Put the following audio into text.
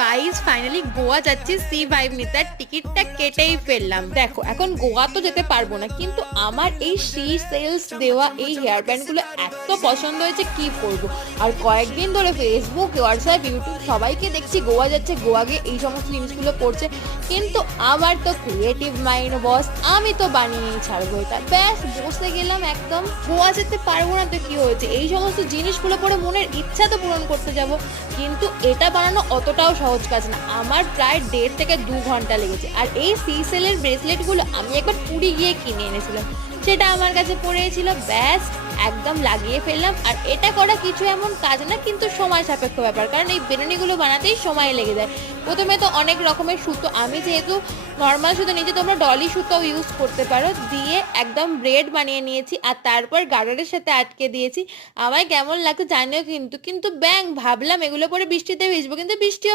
Guys finally Goa যাচ্ছি C vibe নিতে, আর টিকিটটা কেটেই ফেললাম। দেখো এখন গোয়া তো যেতে পারবো না, কিন্তু আমার এই সি সেলস দেওয়া এই হেয়ার ব্যান্ডগুলো এত পছন্দ হয়েছে কি করবো। আর কয়েকদিন ধরে ফেসবুক, হোয়াটসঅ্যাপ, ইউটিউব সবাইকে দেখছি গোয়া যাচ্ছে, গোয়া গিয়ে এই সমস্ত জিনিসগুলো পড়ছে। কিন্তু আমার তো ক্রিয়েটিভ মাইন্ড বস, আমি তো বানিয়েই ছাড়বো এটা। ব্যাস বসে গেলাম একদম। গোয়া যেতে পারবো না তো কি হয়েছে, এই সমস্ত জিনিসগুলো পরে মনের ইচ্ছা তো পূরণ করতে যাব। কিন্তু এটা বানানো অতটাও সহজ কাজ না, আমার প্রায় 1.5 থেকে 2 ঘন্টা লেগেছে। আর এই সিসেলের ব্রেসলেটগুলো আমি একবার পুরী গিয়ে কিনে এনেছিলাম, সেটা আমার কাছে পড়েছিল। ব্যাস একদম লাগিয়ে ফেললাম। আর এটা করা কিছু এমন কাজ না, কিন্তু সময় সাপেক্ষ ব্যাপার, কারণ এই বেনুনিগুলো বানাতেই সময় লেগে যায়। প্রথমে তো অনেক রকমের সুতো, আমি যেহেতু নর্মাল সুতো নিয়েছি, তোমরা ডলি সুতো ইউজ করতে পারো, দিয়ে একদম ব্রেড বানিয়ে নিয়েছি, আর তারপর গার্ডারের সাথে আটকে দিয়েছি। আমায় কেমন লাগতো জানিও কিন্তু। কিন্তু ব্যাং ভাবলাম এগুলো পরে বৃষ্টিতে ভিজবো, কিন্তু বৃষ্টিও